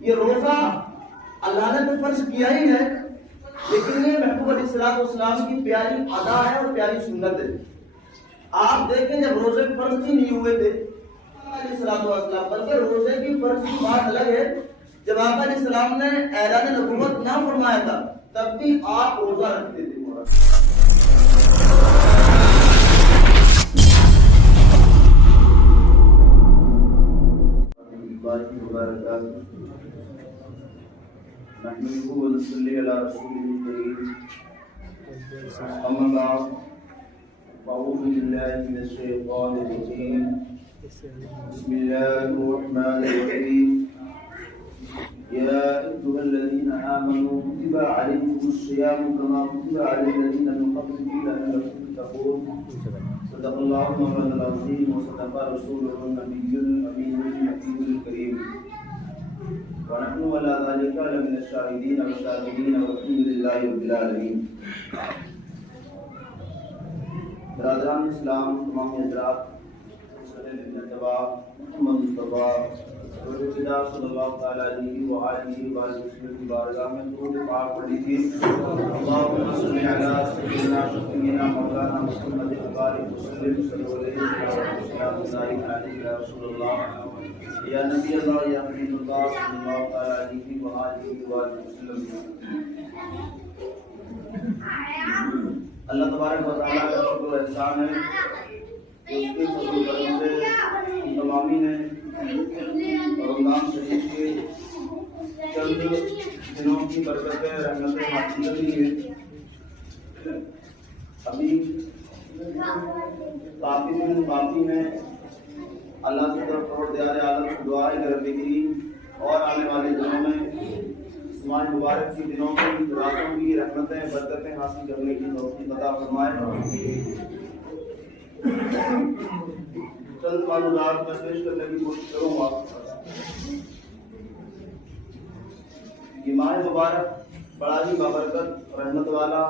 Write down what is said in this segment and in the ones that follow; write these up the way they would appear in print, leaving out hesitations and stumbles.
یہ روزہ اللہ نے تو فرض کیا ہی ہے، لیکن یہ محبوب علیہ الصلوۃ والسلام کی پیاری ادا ہے اور پیاری سنت ہے۔ آپ دیکھیں جب روزے فرض ہی نہیں ہوئے تھے علیہ الصلوۃ والسلام، بلکہ روزے کی فرض کی بات الگ ہے، جب آپ علیہ السلام نے اعلان نبوت نہ فرمایا تھا تب بھی آپ روزہ رکھتے تھے۔ نحمده ونصلي على رسوله الكريم، أما بعد فأعوذ بالله من الشيطان الرجيم، بسم الله الرحمن الرحيم، يا أيها الذين آمنوا كتب عليكم الصيام كما كتب على الذين من قبلكم لعلكم تتقون، صدق الله مولانا العظيم وصدق رسوله النبي الأمين الحكيم الكريم، ونحن على ذلك لمن الشاهدين والشاكرين والحمد لله رب العالمين۔ برادران اسلام، تمام حضرات، محمد مصطفیٰ صلی اللہ تعالیٰ علیہ وآلہ وسلم کی بارگاہ میں درود پاک پڑھی تھی، اللہم صلی علی سیدنا شفیعنا مولانا محمد وبارک وسلم صلی اللہ علیہ یا رسول اللہ یا نبی اللہ یا حبیب اللہ صلی اللہ تعالیٰ علیہ وآلہ وسلم۔ اللہ تبارک و تعالیٰ کا شکر و احسان ہے، اس کے فضل و کرم سے تمامی نے رمضان شریف کے چند دنوں کی برکتیں رحمتیں حاصل کی ہیں۔ ابھی کافی دن باقی ہیں، اللہ سے طرف پروردگار عالم سے دعا ہے کہ رب کریم اور آنے والے دنوں میں ماہ مبارک کے دنوں کی راتوں کی رحمتیں برکتیں حاصل کرنے کی توفیق عطا فرمائے۔ چند معلومات میں پیش کرنے کی کوشش کروں گا۔ یہ ماہ مبارک بڑا ہی بابرکت، رحمت والا،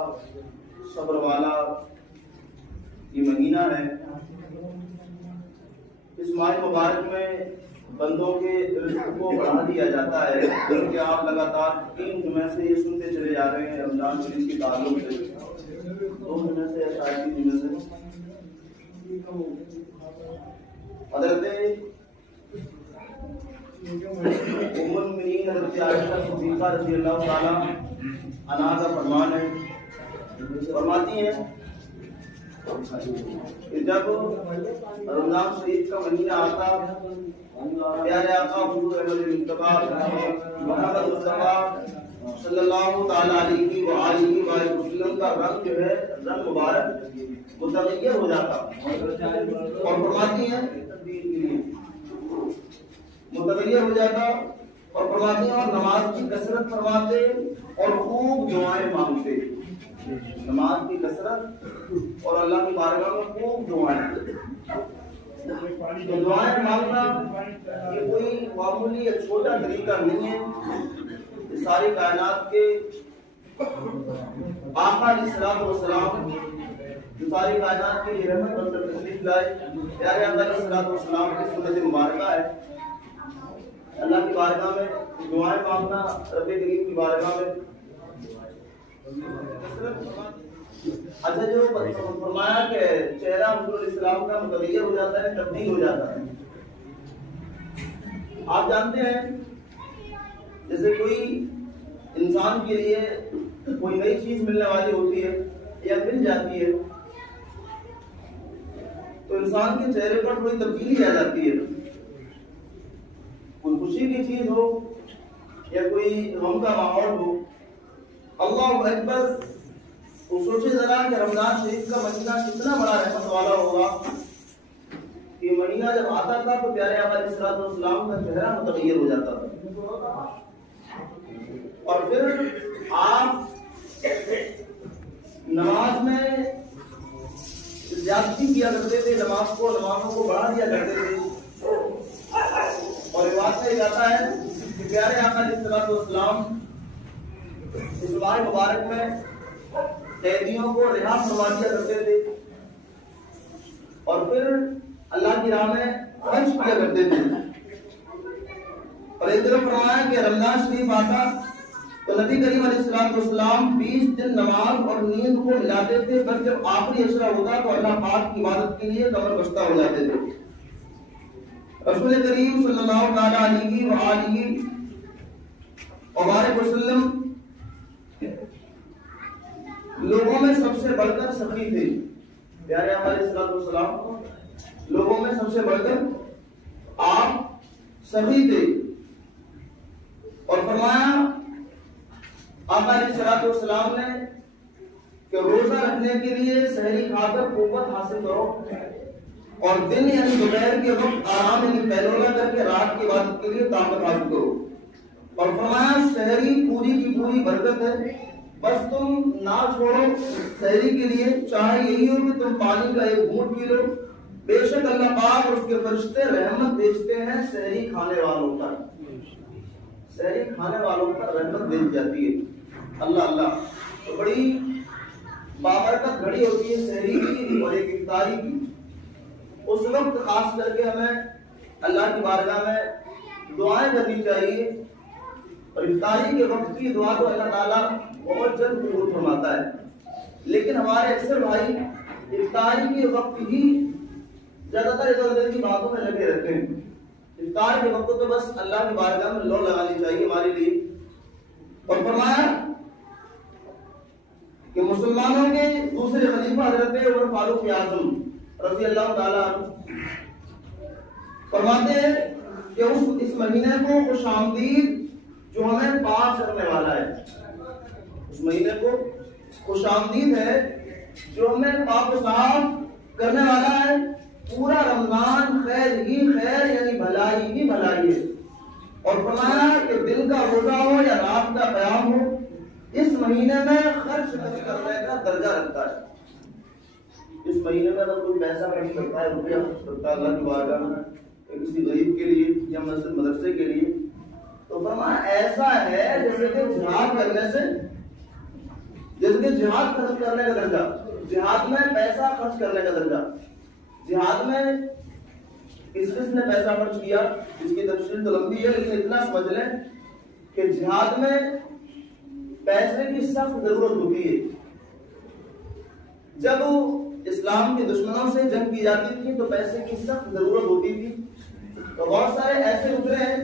صبر والا یہ مہینہ ہے۔ اس ماہ مبارک میں بندوں کے رزق کو بڑھا دیا جاتا ہے، کیونکہ آپ لگاتار 3 جمعے سے یہ سنتے چلے جا رہے ہیں رمضان شریف کے تعلق سے، 2 جمعے سے یا شاید 3 جمعے سے حضرت ام المؤمنین حضرت عائشہ صدیقہ رضی اللہ تعالیٰ عنہا کا فرمان ہے، فرماتی ہیں کہ جب رمضان شریف کا مہینہ آتا، پیارے آقا حضور احمد مصطفیٰ محمد مصطفیٰ صلی اللہ تعالیٰ علیہ وآلہ وسلم کا رنگ جو ہے، رنگ مبارک متغیر ہو جاتا اور فرماتی ہیں متغیر ہو جاتا اور فرماتے ہیں اور نماز کی کثرت فرماتے اور خوب دعائیں مانگتے، نماز کی کثرت اور اللہ کی بارگاہ میں خوب دعائیں مانگنا یہ کوئی معمولی یا چھوٹا طریقہ نہیں ہے۔ یہ ساری کائنات کے آقا علیہ الصلوۃ والسلام جو ساری کائنات کے لیے رحمت بن کر تشریف لائے، پیارے آقا علیہ الصلوۃ والسلام کی سنت مبارکہ ہے۔ اللہ کی بارگاہ میں دعائیں مانگنا، رب کریم کی بارگاہ میں اچھا جو فرمایا کہ چہرہ حضور علیہ السلام کا متغیر ہو جاتا ہے، تبدیل ہو جاتا ہے۔ آپ جانتے ہیں جیسے کوئی انسان کے لیے کوئی نئی چیز ملنے والی ہوتی ہے یا مل جاتی ہے تو انسان کے چہرے پر کوئی تبدیلی آ جاتی ہے، کوئی خوشی کی چیز ہو یا کوئی غم کا ماحول ہو۔ اللہ اکبر، تو سوچے ذرا کہ رمضان شریف کا مہینہ کتنا بڑا رحمت والا ہوگا۔ یہ مہینہ جب آتا تھا تو پیارے آقا علیہ الصلوۃ والسلام کا چہرہ متغیر ہو جاتا تھا، اور پھر آپ نماز میں زیادتی کیا کرتے تھے، نمازوں کو بڑھا دیا کرتے تھے، اور روایت سے جاتا ہے کہ پیارے آقا علیہ الصلوۃ والسلام اس ماہ مبارک میں قیدیوں کو رہا فرما دیا کرتے تھے اور پھر اللہ کی راہ میں خرچ کیا کرتے تھے۔ اور اور ایک طرف فرمایا کہ رمضان شریف آتا تو نبی کریم علیہ السلام 20 دن نماز اور نیند کو ملاتے تھے، بس جب آخری عشرہ ہوتا تو اللہ پاک کی عبادت کے لیے کمر بستہ ہو جاتے تھے۔ رسول کریم صلی اللہ علیہ وآلہ وسلم لوگوں میں سب سے بڑھ کر سخی تھے۔ پیارے آقا علیہ السلام لوگوں میں سب سے بڑھ کر آپ سخی تھے، اور فرمایا آقا علیہ السلام نے کہ روزہ رکھنے کے لیے سحری کھا کر قوت حاصل کرو، اور دن یعنی دوپہر کے وقت آرام یعنی پہلولا کر کے رات کی عبادت کے لیے طاقت حاصل کرو، اور فرمایا سحری پوری کی پوری برکت ہے، بس تم نہ چھوڑو سحری کے لیے، چاہے یہی ہو کہ تم پانی کا ایک گھونٹ پی لو، بے شک اللہ پاک اور اس کے فرشتے رحمت بھیجتے ہیں سحری کھانے والوں پر، سحری کھانے والوں پر رحمت بھیج جاتی ہے۔ اللہ اللہ، تو بڑی بابرکت گھڑی ہوتی ہے سحری کی اور ایک افطاری کی۔ اس وقت خاص کر کے ہمیں اللہ کی بارگاہ میں دعائیں کرنی چاہیے، اور افطاری کے وقت کی دعا تو اللہ تعالیٰ بہت جلد قبول فرماتا ہے، لیکن ہمارے اکثر بھائی افطاری کے وقت ہی زیادہ تر ادھر ادھر کی باتوں میں لگے رہتے ہیں۔ افطار کے وقت تو بس اللہ کی بارگاہ میں لو لگانی چاہیے ہمارے لیے، اور فرمایا کہ مسلمانوں کے دوسرے خلیفہ حضرت عمر فاروق اعظم رضی اللہ تعالیٰ عنہ فرماتے ہیں کہ اس مہینے کو خوش آمدید جو ہمیں پاک کرنے والا ہے، اس مہینے کو خوش آمدید ہے جو ہمیں پاک و صاف کرنے والا ہے، پورا رمضان خیر ہی خیر یعنی بھلائی ہی بھلائی ہے، اور فرمایا کہ دن کا روزہ ہو یا رات کا قیام ہو، اس مہینے میں خرچ کرنے کا درجہ رکھتا ہے۔ اس مہینے میں اگر کوئی پیسہ خرچ کرتا ہے، روپیہ خرچ کرتا ہے اللہ کی بارگاہ میں کسی غریب کے لیے یا مسجد مدرسے کے لیے، تو فرمایا ایسا ہے جیسے کہ جہاد کرنے سے، جیسے کہ جہاد خرچ کرنے کا درجہ، جہاد میں پیسہ خرچ کرنے کا درجہ، جہاد میں کس نے پیسہ خرچ کیا اس کی تفصیل تو لمبی ہے، لیکن اتنا سمجھ لیں کہ جہاد میں پیسے کی سخت ضرورت ہوتی ہے۔ جب اسلام کے دشمنوں سے جنگ کی جاتی تھی تو پیسے کی سخت ضرورت ہوتی تھی، تو بہت سارے ایسے گزرے ہیں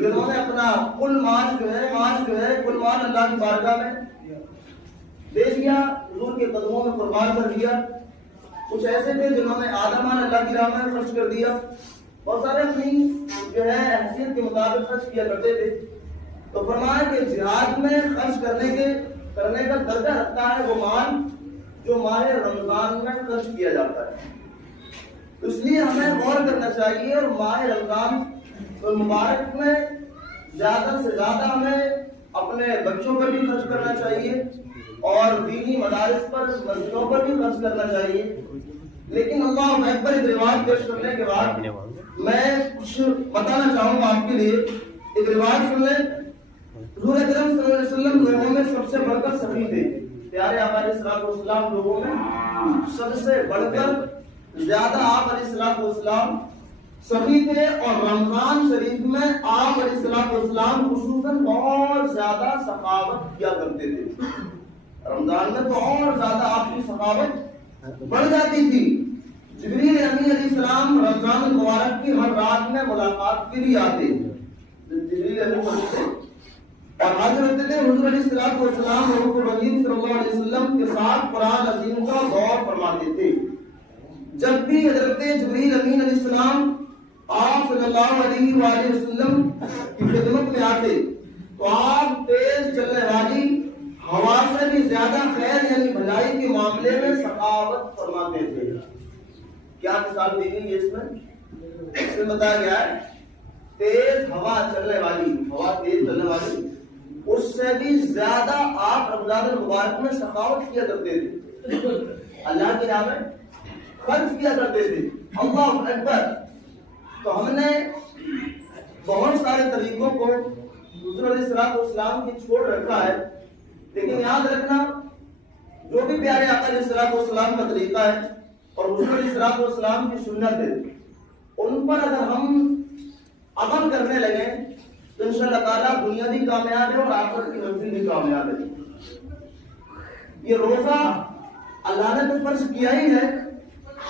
جنہوں نے اپنا کل مال جو ہے کل مال اللہ کی بارگاہ میں دے دیا، حضور کے قدموں میں قربان کر دیا۔ کچھ ایسے تھے جنہوں نے آدھا مال اللہ کی راہ میں خرچ کر دیا، بہت سارے اپنی جو ہے حیثیت کے مطابق خرچ کیا کرتے تھے۔ تو فرمایا کہ جہاد میں خرچ کرنے کا درجہ رکھتا ہے وہ مال جو ماہ رمضان میں خرچ کیا جاتا ہے۔ اس لیے ہمیں غور کرنا چاہیے، اور ماہ رمضان مبارک میں زیادہ سے زیادہ ہمیں اپنے بچوں پر بھی خرچ کرنا چاہیے، اور دینی مدارس پر مسجدوں پر بھی خرچ کرنا چاہیے۔ لیکن اللہ اکبر ایک روایت پیش کرنے کے بعد میں کچھ بتانا چاہوں گا آپ کے لیے۔ ایک روایت سن لیں، حضور اکرم صلی اللہ علیہ وسلم لوگوں میں سب سے بڑھ کر سخی تھے۔ پیارے آقا علیہ السلام لوگوں میں سب سے بڑھ کر زیادہ آپ علیہ السلام سخی تھے، اور رمضان شریف میں آپ علیہ السلام خصوصاً بہت زیادہ سخاوت کیا کرتے تھے۔ رمضان میں تو اور زیادہ آپ کی سخاوت بڑھ جاتی تھی۔ جبریل امین علیہ السلام رمضان المبارک کی ہر رات میں ملاقات کے لیے آتے، جبریل امین پڑھتے اور حاضر ہوتے تھے حضور علیہ السلام اور رسول کریم صلی اللہ علیہ وسلم کے ساتھ قرآن عظیم کا غور فرماتے تھے۔ جب بھی حضرت جبریل امین علیہ السلام آپ صلی اللہ علیہ وآلہ وسلم کی خدمت میں آتے تو آپ تیز چلنے والی ہوا سے بھی زیادہ خیر یعنی بھلائی کے معاملے میں سخاوت فرماتے تھے۔ کیا مثال دی گئی ہے اس میں بتایا گیا ہے تیز ہوا چلنے والی، ہوا تیز چلنے والی، اس سے بھی زیادہ آپ رمضان المبارک میں سخاوت کیا کرتے تھے، اللہ کی راہ میں خرچ کیا کرتے تھے۔ اللہ اکبر۔ تو ہم نے بہت سارے طریقوں کو حضور علیہ السلام کی چھوڑ رکھا ہے، لیکن یاد رکھنا جو بھی پیارے آقا علیہ السلام کا طریقہ ہے اور حضور علیہ السلام کی سنت ہے، ان پر اگر ہم عمل کرنے لگیں انشاءاللہ تعالیٰ دنیا بھی کامیاب ہے اور آخرت کی منزل بھی کامیاب ہے۔ یہ روزہ اللہ نے تو فرض کیا ہی ہے،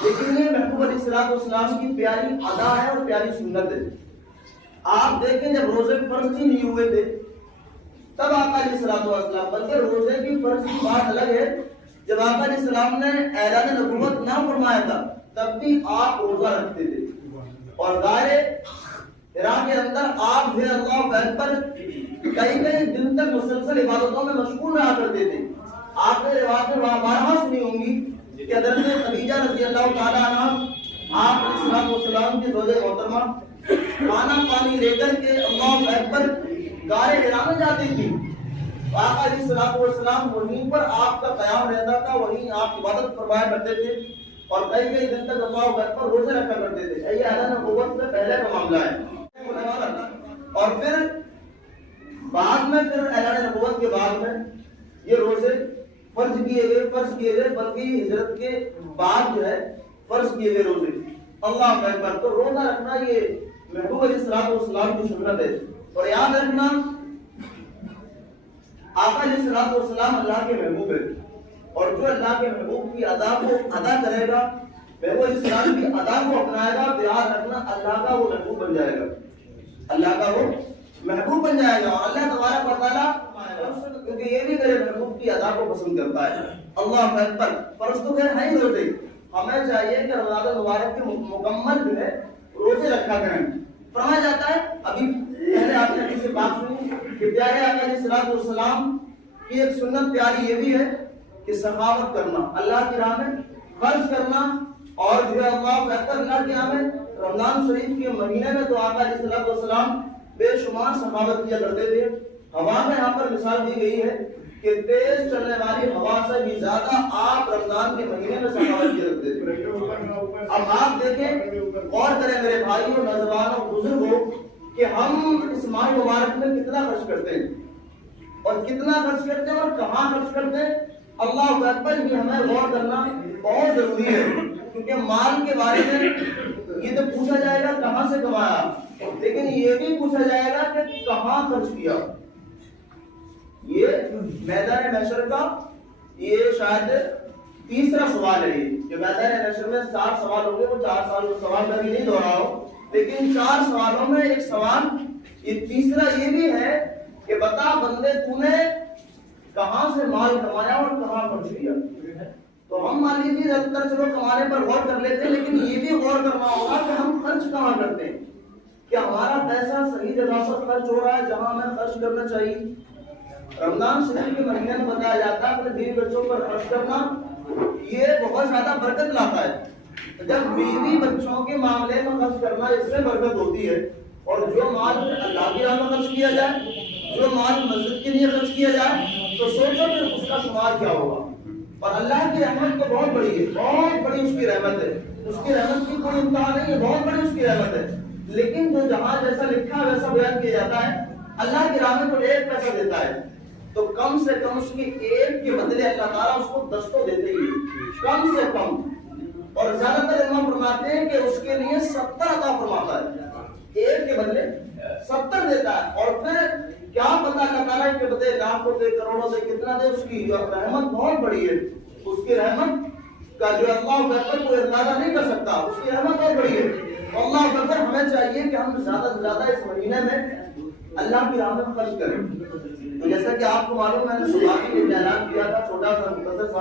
لیکن یہ محبوب علیہ السلام کی پیاری ادا ہے اور پیاری سنت ہے۔ آپ دیکھیں جب روزے فرض ہی نہیں ہوئے تھے تب آقا علیہ السلام، بلکہ روزے کی فرض کی بات الگ ہے، جب آقا علیہ السلام نے اعلان نبوت نہ فرمایا تھا تب بھی آپ روزہ رکھتے تھے، اور غار حرا کے اندر آپ جو اللہ اکبر کئی دن تک مسلسل عبادتوں میں مشغول رہا کرتے تھے۔ آپ نے روایتیں بارہا سنی ہوں گی کہ حضرت خدیجہ رضی اللہ تعالیٰ عنہ آپ علیہ السلام کی زوجہ محترمہ کھانا پانی لے کر کے اللہ اکبر غار حرا میں جاتی تھی، آقا علیہ السلام وہیں پر آپ کا قیام رہتا تھا، وہیں آپ عبادت فرمایا کرتے تھے، اور کئی دن تک اللہ اکبر روزے رکھا کرتے تھے۔ یہ اعلان نبوت سے پہلے کا معاملہ ہے، اور پھر بعد میں اعلان نبوت کے بعد میں یہ روزے فرض کیے گئے، بلکہ ہجرت کے بعد جو ہے فرض کیے گئے روزے اللہ اکبر۔ تو روزہ رکھنا یہ محبوب علیہ السلام کی سنت ہے، اور یاد رکھنا آقا علیہ السلام اللہ کے محبوب ہے، اور جو اللہ کے محبوب کی ادا کو ادا کرے گا، محبوب علیہ السلام کی ادا کو اپنائے گا، تو یاد رکھنا اللہ کا وہ محبوب بن جائے گا، اللہ کا وہ محبوب بن جائے گا، اور اللہ تبارک و تعالیٰ کیونکہ یہ بھی میرے محبوب کی ادا کو پسند کرتا ہے۔ اللہ اکبر۔ فرض تو خیر ہے ہی روزے، ہمیں چاہیے کہ رمضان المبارک کے مکمل جو ہے روزے رکھا کریں۔ فرمایا جاتا ہے، ابھی پہلے آپ نے کسی بات سنی کہ پیارے آقا علیہ السلام کی ایک سنت پیاری یہ بھی ہے کہ سخاوت کرنا، اللہ کی راہ میں خرچ کرنا، اور جو ہے اللہ کی راہ میں رمضان شریف کے مہینے میں تو آقا علیہ السلام بے شمار سخاوت کیا کرتے تھے۔ ہوا میں یہاں پر مثال دی گئی ہے کہ تیز چلنے والی ہوا سے بھی زیادہ آپ رمضان کے مہینے میں سخاوت کیا کرتے تھے۔ اب آپ دیکھیں، غور کریں میرے بھائیوں، نوجوانوں، بزرگوں، کہ ہم اس ماہ مبارک میں کتنا خرچ کرتے ہیں، اور کتنا خرچ کرتے ہیں اور کہاں خرچ کرتے ہیں۔ اللہ اکبر، یہ ہمیں غور کرنا بہت ضروری ہے، کیونکہ مال کے بارے میں یہ تو پوچھا جائے گا کہاں سے کمایا، لیکن یہ بھی پوچھا جائے گا کہ کہاں خرچ کیا۔ یہ میدان محشر کا یہ شاید تیسرا سوال ہے، جو میدان محشر میں 7 سوال ہوں گے، وہ 4 سوال میں بھی نہیں دہراؤ، لیکن 4 سوالوں میں ایک سوال یہ تیسرا یہ بھی ہے کہ بتا بندے تو نے کہاں سے مال کمایا اور کہاں خرچ کیا۔ تو ہم مان لیجیے زیادہ تر چلو کمانے پر غور کر لیتے ہیں، لیکن یہ بھی غور کرنا ہوگا کہ ہم خرچ کہاں کرتے ہیں، کیا ہمارا پیسہ صحیح جگہ پر خرچ ہو رہا ہے جہاں ہمیں خرچ کرنا چاہیے۔ رمضان شریف کے مہینے میں بتایا جاتا ہے اپنے بیوی بچوں پر خرچ کرنا یہ بہت زیادہ برکت لاتا ہے۔ جب بیوی بچوں کے معاملے میں خرچ کرنا اس سے برکت ہوتی ہے، اور جو مال اللہ کی راہ میں خرچ کیا جائے، جو مال مسجد کے لیے خرچ کیا جائے، تو سوچو کہ اس کا شمار کیا ہوگا۔ اور اللہ کی رحمت تو بہت بڑی ہے، بہت بڑی اس کی رحمت ہے، اس کی رحمت کی کوئی امتحان نہیں ہے، بہت بڑی اس کی رحمت ہے، لیکن جو جہاں جیسا لکھا ویسا بیان کیا جاتا ہے۔ اللہ کی راہ میں تو 1 پیسہ دیتا ہے تو کم سے کم اس کی 1 کے بدلے اللہ تعالیٰ اس کو 10 تو دیتے ہی، کم سے کم، اور زیادہ تر علماء فرماتے ہیں کہ اس کے لیے 70 عطا فرماتا ہے، 1 کے بدلے 70 دیتا ہے، اور پھر کیا پتا اللہ تعالیٰ کے بدلے لاکھوں دے، کروڑوں دے، کتنا دے، اس کی رحمت بہت بڑی ہے، اس کی رحمت کا جو اللہ اکبر کوئی اندازہ نہیں کر سکتا، اس کی رحمت بہت بڑی ہے۔ اللہ اکبر، ہمیں چاہیے کہ ہم زیادہ سے زیادہ اس مہینے میں اللہ کی راہ میں خرچ کریں۔ تو جیسا کہ آپ کو معلوم ہے، میں نے صبح بھی اعلان کیا تھا چھوٹا سا مختصر سا،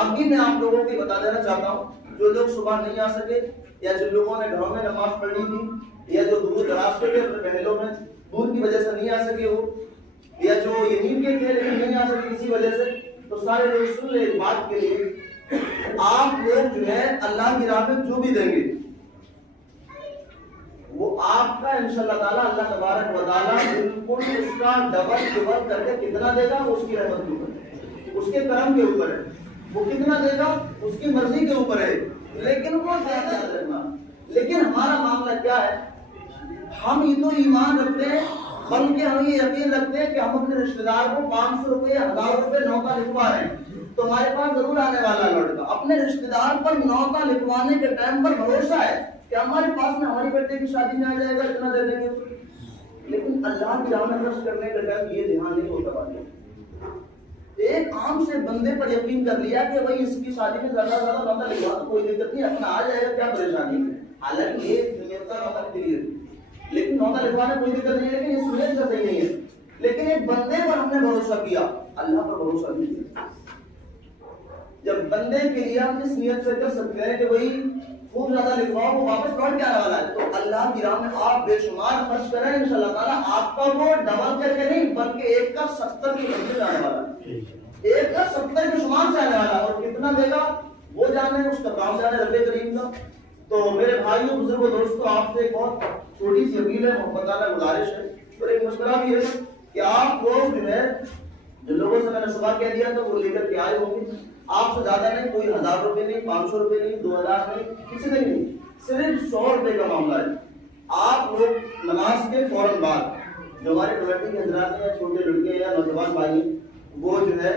اب بھی میں آپ لوگوں کو بتا دینا چاہتا ہوں، جو لوگ صبح نہیں آ سکے، یا جن لوگوں نے گھروں میں نماز پڑھنی تھی، یا جو دور دراز کے اپنے محلوں میں دور کی وجہ سے نہیں آ سکے ہو، یا جو یہیں کے تھے لیکن نہیں آ سکے کسی وجہ سے، تو سارے لوگ سن لیں اس بات کے لیے، آپ لوگ جو ہے اللہ کی راہ میں جو بھی دیں گے وہ آپ کا انشاءاللہ تعالیٰ اللہ تبارک و تعالیٰ بالکل اس کا ڈبل کر کے کتنا دے گا، اس کی رحمت کے اوپر، اس کے کرم کے اوپر ہے، وہ کتنا دے گا اس کی مرضی کے اوپر ہے، لیکن وہ زیادہ رہنا۔ لیکن ہمارا معاملہ کیا ہے، ہم یہ تو ایمان رکھتے ہیں، بلکہ ہم یہ یقین رکھتے ہیں کہ ہم اپنے رشتہ دار کو 500 روپے 1000 روپے نوکہ لکھوا رہے ہیں تو ہمارے پاس ضرور آنے والا لڑکا۔ اپنے رشتہ دار پر نوکہ لکھوانے کے ٹائم پر بھروسہ ہے کہ ہمارے پاس میں ہماری بیٹے کی شادی میں آ جائے گا، اتنا دے دیں گے، لیکن اللہ کی راہ میں خرچ کرنے کا ٹائم یہ دھیان نہیں ہوتا بھائی. ایک عام سے بندے پر یقین کر لیا کہ بھائی اس کی شادی میں زیادہ بندہ لگا تو کوئی دقت نہیں, اپنا آ جائے گا, کیا پریشانی ہے. حالانکہ یہ نیت کا مطلب کلیئر, لیکن نوتا لکھوانے کوئی دقت نہیں, لیکن یہ سنت کا صحیح نہیں ہے. لیکن ایک بندے پر ہم نے بھروسہ کیا, اللہ پر بھروسہ نہیں کیا. جب بندے کے لیے ہم اس نیت سے کر سکتے ہیں کہ بھائی خوب زیادہ لکھواؤ, وہ واپس لوٹ کے آنے والا ہے, تو اللہ کی راہ میں آپ بے شمار خرچ کریں, انشاءاللہ تعالیٰ آپ کا وہ ڈبل کر کے نہیں بلکہ 1 کا 70 کے بندے آنے والا ہے, 1 کا 70 کے شمار سے آنے والا ہے. اور کتنا دے گا وہ جانے, اس کا کام جانے رب کریم کا. تو میرے بھائیوں بزرگوں دوستوں, آپ سے ایک بہت چھوٹی سی اپیل ہے, محبتانہ گزارش ہے, اور ایک مشورہ بھی ہے کہ آپ لوگ جو ہے جن لوگوں سے میں نے صبح کہہ دیا تو وہ لے کر کے آئے ہوں گے. آپ سے زیادہ نہیں, کوئی 1000 روپے نہیں, 500 روپے نہیں, 2000 نہیں, کسی نے نہیں, صرف 100 روپے کا معاملہ ہے. آپ لوگ نماز کے فوراً بعد جو ہمارے کمیٹی کے حضرات ہیں, چھوٹے لڑکے یا نوجوان بھائی, وہ جو ہے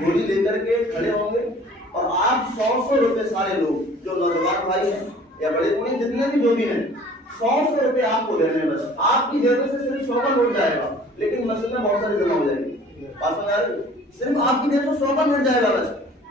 گولی لے کر کے کھڑے ہوں گے, اور آپ 100 روپے سارے لوگ جو نوجوان بھائی ہیں یا بڑے بوڑھے جتنے بھی جو بھی ہیں, 100 روپے آپ کو دینے ہیں. بس آپ کی جیب سے صرف 100 کا نوٹ جائے گا, لیکن مسجد میں بہت ساری جمع ہو جائے گی. بات سمجھ آ رہی ہے؟ صرف آپ کی جیب سے 100 کا نوٹ جائے گا بس,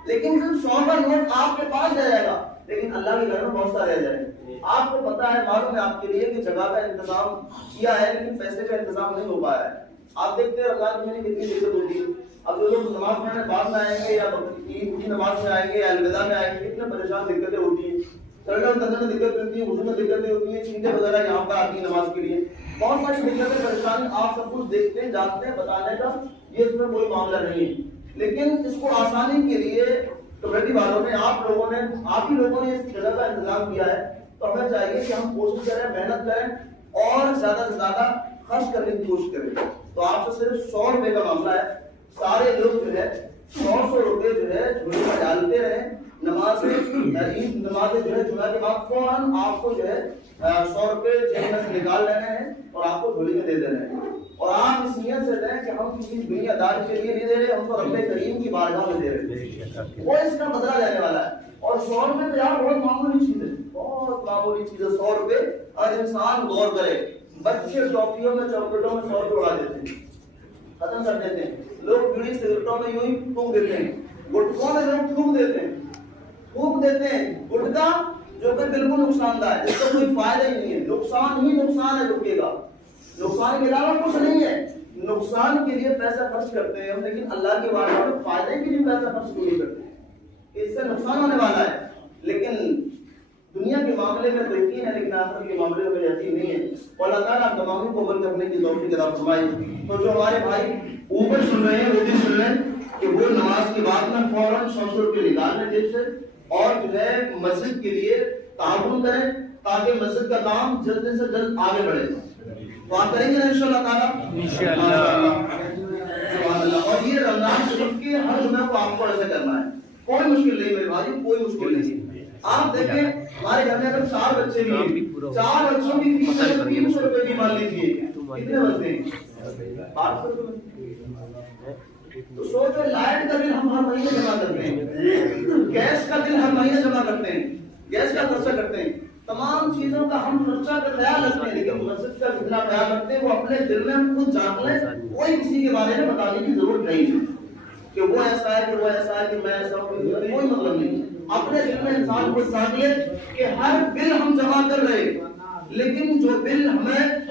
لیکن صرف 100 کا نوٹ آپ کے پاس جائے گا, لیکن اللہ کے گھر میں بہت سارے رہ جائیں گے. آپ کو پتا ہے, معلوم ہے آپ کے لیے کہ جگہ کا انتظام کیا ہے, لیکن پیسے کا انتظام نہیں ہو پایا ہے. آپ دیکھتے ہیں رمضان میں کتنی دقت ہوتی ہے. اب جو لوگ نماز میں بعد میں آئیں گے یا عید کی نماز میں آئیں گے یا الوداع میں آئیں گے, کتنے پریشان دقتیں ہوتی ہیں. سرنا اترنے میں دقت ہوتی ہے, وضو میں دقتیں ہوتی ہیں, چینٹیں وغیرہ یہاں پر آتی ہیں نماز کے لیے, بہت ساری دقتیں پریشانی. آپ سب کچھ دیکھتے ہیں, جانتے ہیں, بتانے کا یہ اس میں کوئی معاملہ نہیں ہے. لیکن اس کو آسانی کے لیے کمیٹی والوں نے, آپ ہی لوگوں نے اس جگہ کا انتظام کیا ہے. تو ہمیں چاہیے کہ ہم کوشش کریں, محنت کریں اور زیادہ سے زیادہ خرچ کرنے کی کوشش کریں. تو آپ سے صرف 100 روپے کا معاملہ ہے. سارے لوگ جو ہے 100 روپے جو ہے جھولی میں ڈالتے رہیں. نماز عید نماز جو ہے جمعہ کے بعد فوراً آپ کو جو ہے 100 روپے جیب میں سے نکال لینے ہیں اور آپ کو جھولی میں دے دینے ہیں. اور آپ اس نیت سے دیں کہ ہم کسی دنیا دار کے لیے نہیں دے رہے, ہم تو رب کریم کی بارگاہ میں دے رہے ہیں, وہ اس کا بدلہ لینے والا ہے. اور 100 روپے تو یار بہت معمولی چیز ہے, بہت معمولی چیز ہے 100 روپے. اور انسان غور کرے, بچے ٹافیوں میں چاکلیٹوں میں 100 روپے اڑا دیتے ہیں, ختم کر دیتے ہیں. لوگ بیڑی سگریٹوں میں یوں ہی پھونک دیتے ہیں, گٹکوں میں لوگ پھونک دیتے ہیں گٹکا جو کہ بالکل نقصان دہ ہے, اس کا کوئی فائدہ ہی نہیں ہے, نقصان ہی نقصان ہے گٹکے کا, نقصان کے علاوہ کچھ نہیں ہے. نقصان کے لیے پیسہ خرچ کرتے ہیں ہم, لیکن اللہ کے بارگاہ میں فائدے کے لیے پیسہ خرچ نہیں کرتے ہیں. اس سے نقصان ہونے والا ہے. لیکن دنیا کے معاملے میں تو یقین ہے, لیکن آخرت کے معاملے میں یقین نہیں ہے. اور اللہ تعالیٰ تمام کو عمل کرنے کی توفیق عطا فرمائے. تو جو ہمارے بھائی اوپر سن رہے ہیں وہ بھی سن لیں کہ وہ نماز کے بعد میں فوراً 100 روپے نکال لیں جیب سے, اور جو ہے مسجد کے لیے تعاون کریں تاکہ مسجد کا کام جلد سے جلد آگے بڑھے. تو آپ کریں گے نا انشاءاللہ تعالیٰ, انشاءاللہ. اور یہ رمضان شریف کے ہر جمعہ کو آپ کو ایسا کرنا ہے, کوئی مشکل نہیں میرے بھائی, کوئی مشکل نہیں. آپ دیکھیں ہمارے گھر میں اگر 4 بچے بھی ہیں, 4 بچوں کی فیس 300 روپے کی مان لیجیے, کتنے بچے ہیں؟ 500 روپے. تو سوچو, لائٹ کا بل ہم ہر مہینے جمع کرتے ہیں, گیس کا بل ہر مہینے جمع کرتے ہیں, گیس کا خرچہ کرتے ہیں, تمام چیزوں کا ہم خرچہ کا خیال رکھتے ہیں, لیکن مسجد کا جتنا خیال رکھتے ہیں وہ اپنے دل میں ہم خود جان لیں. کوئی کسی کے بارے میں بتانے کی ضرورت نہیں ہے کہ وہ ایسا ہے, کہ وہ ایسا ہے, کہ میں ایسا ہوں, کوئی مطلب نہیں. اپنے دل میں انسان کو ساتھ لے کہ ہر بل ہم جمع کر رہے, لیکن جو بل ہمیں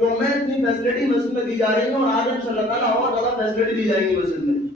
اتنی فیسلٹی مسجد میں دی جا رہی ہے, اور آگے انشاءاللہ تعالیٰ اور زیادہ فیسلٹی دی جائے گی مسجد میں.